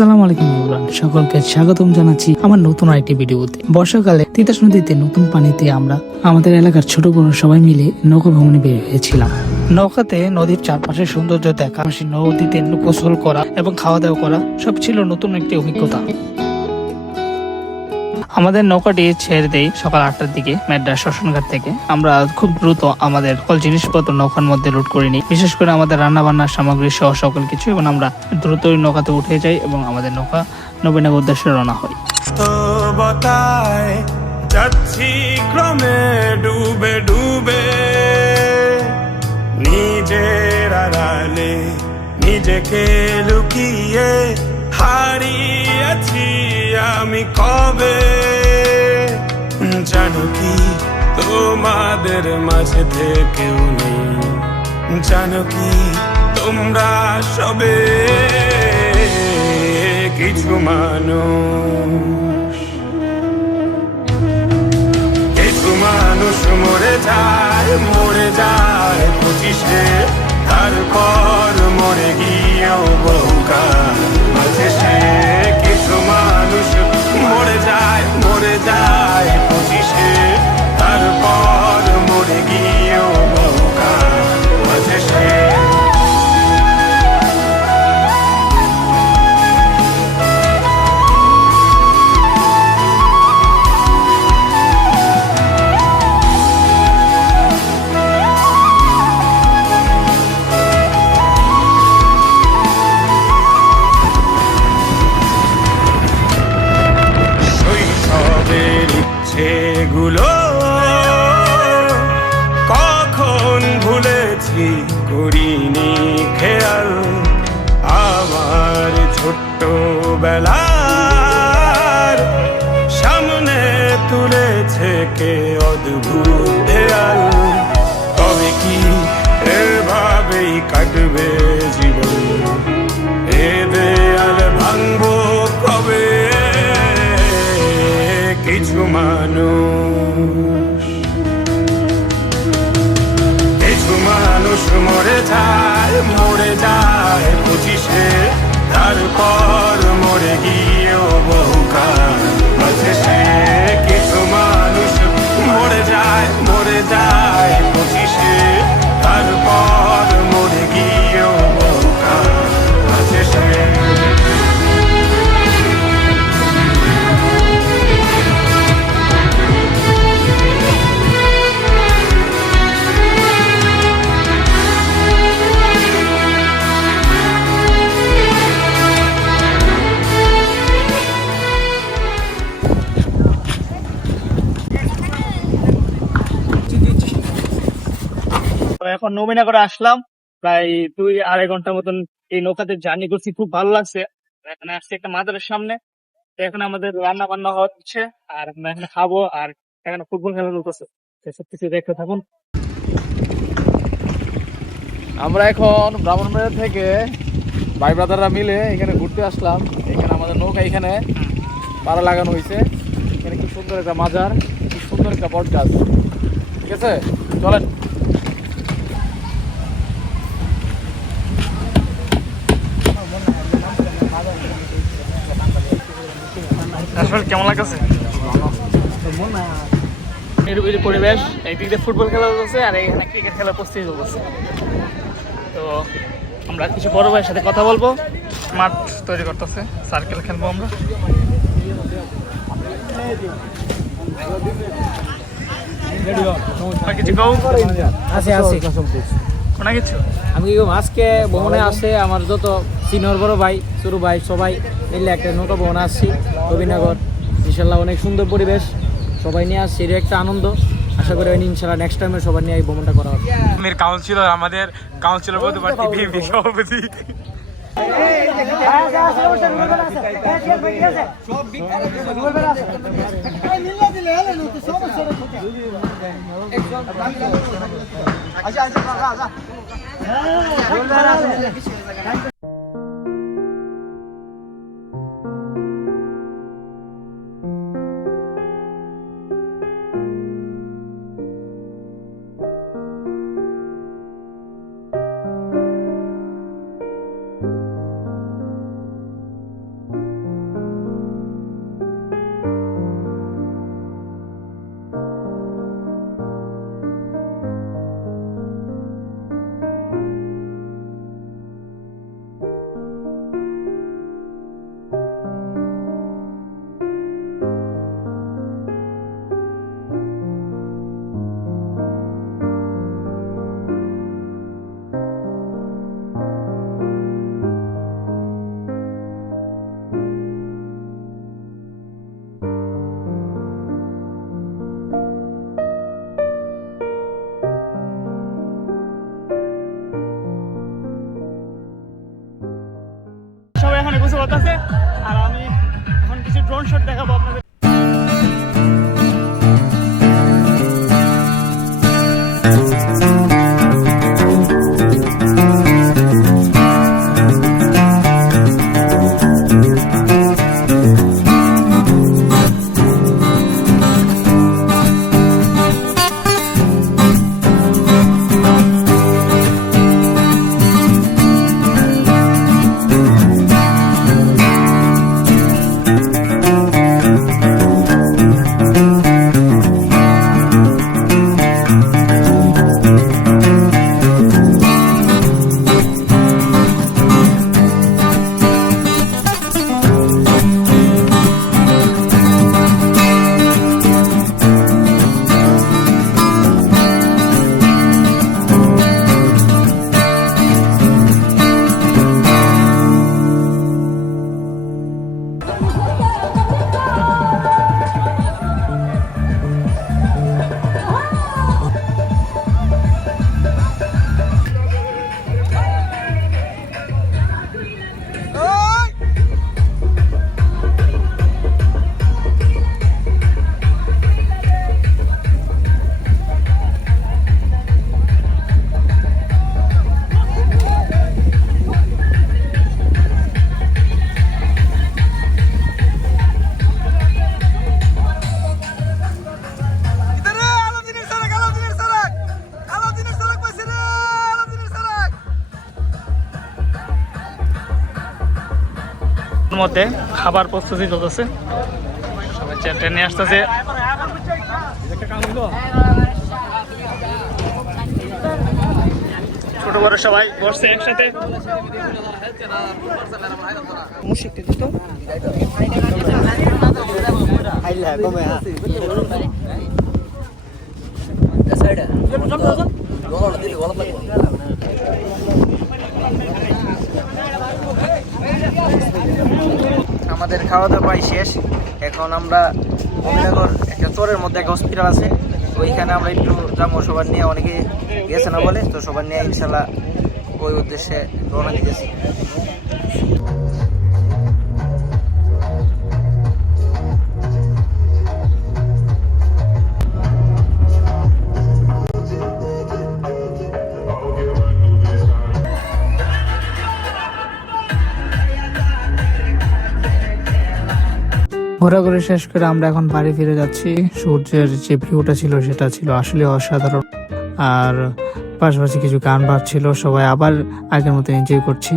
আসসালামু আলাইকুম এভরিওয়ান, সকলকে স্বাগতম জানাচ্ছি আমার নতুন আরেকটি ভিডিওতে। বর্ষাকালে তিতাস নদীতে নতুন পানিতে আমরা আমাদের এলাকার ছোট বড় সবাই মিলে নৌকা ভ্রমণে বের হয়েছিলাম। নৌকাতে নদীর চারপাশে সৌন্দর্য দেখা, নদীতে গোসল করা এবং খাওয়া দাওয়া করা সব ছিল নতুন একটি অভিজ্ঞতা। আমাদের নৌকাটি ছেড়ে দেই সকাল 8টার দিকে মেড্রাস শ্মশানঘাট থেকে। আমরা খুব দ্রুত আমাদের সকল জিনিসপত্র নৌকার মধ্যে লোড করে নিই, বিশেষ করে আমাদের রান্না বান্নার সামগ্রী সহ সকল কিছু, এবং আমরা দ্রুত নৌকাতে উঠে যাই এবং আমাদের নৌকা নবীনগর উদ্দেশ্যে রওনা হই। যাচ্ছি ক্রমে ডুবে ডুবে, নিজের আড়ালে নিজেকে লুকিয়ে হারিয়েছি আমি কবে। জানো কি তোমাদের মাঝে থেকেও নেই, জানো কি তোমরা সবে কিছু মানুষ, কিছু মানুষ মরে যায় 25-এ, তারপর মরে গিয়েও বহুকাল আছে সে। কিছু মানুষ মরে যায় 25-এ, তারপর মরে গিয়েও বহুকাল আছে সে। সেগুলো কখন ভুলেছি, করিনি খেয়াল। আমার ছোট্ট বেলার সামনে তুলেছে কে অদ্ভুত দেয়াল। তবে কি এভাবেই কাটবে জীবন, এ দেয়াল ভাঙবো কবে? কিছু মানুষ, কিছু মানুষ মরে যায় 25-এ, তারপর মরে গিয়েও বহুকাল আছে সে। কিছু মানুষ মরে যায় 25-এ, তারপর মরে গিয়েও বহুকাল আছে সে। এখন নবীনগরে আসলাম, প্রায় 2-2.5 ঘন্টার মতন এই নৌকাতে জার্নি করছি। খুব ভালো লাগছে। এখানে আসছি একটা মাজারের সামনে, তো এখন আমাদের রান্না বান্না হচ্ছে আর আমরা এখানে খাবো, আর এখানে ফুটবল খেলা চলতেছে। সবকিছু দেখতে থাকুন। আমরা এখন ব্রাহ্মণবাড়িয়া থেকে ভাই ব্রাদাররা মিলে এখানে ঘুরতে আসলাম। এখানে আমাদের নৌকা এখানে পাড়া লাগানো হয়েছে। এখানে কি সুন্দর একটা মাজার, কি সুন্দর একটা বট গাছ। ঠিক আছে, চলেন। কেমন লাগছে? নিরিবিলি পরিবেশ, একদিক দিয়ে ফুটবল খেলা চলছে আর এখানে ক্রিকেট খেলার প্রস্তুতি চলছে। তো আমরা কিছু বড় ভাইয়ের সাথে কথা বলবো। মাঠ তৈরি করতেছে, সার্কেল খেলবো আমরা। আমি আজকে ভ্রমণে আসে আমার যত সিনিয়র বড় ভাই, ছোট ভাই সবাই মিলে একটা নৌকা ভ্রমণে আসছি নবীনগর। ইনশাল্লাহ অনেক সুন্দর পরিবেশ, সবাই নিয়ে আসছি, এর একটা আনন্দ। আশা করি ইনশাল্লাহ নেক্সট টাইমে সবাই নিয়ে এই ভ্রমণটা করা হবে। আমাদের কাউন্সিলর বলতে পারছি সভাপতি। চলতেছে। আর আমি এখন কিছু ড্রোন শট দেখাবো আপনাদের। মধ্যে খাবার প্রস্তুতি চলতেছে, সবাই ট্রেনে আসতেছে। ছোট বড় সবাই বসছে একসাথে। আমাদের খাওয়া দাওয়া প্রায় শেষ। এখন আমরা মমিনগর একটা চরের মধ্যে একটা হসপিটাল আছে, ওইখানে আমরা একটু যাবো। সবার নিয়ে অনেকে গেছে না বলে, তো সবার নিয়ে ইনশাল্লাহ ওই উদ্দেশ্যে রওনা দিতেছি। ঘোরাঘুরি শেষ করে আমরা এখন বাড়ি ফিরে যাচ্ছি। সূর্যের যে ভিউটা ছিল সেটা ছিল আসলে অসাধারণ, আর পাশাপাশি কিছু গান বাজছিল, সবাই আবার আগের মতো এনজয় করছি।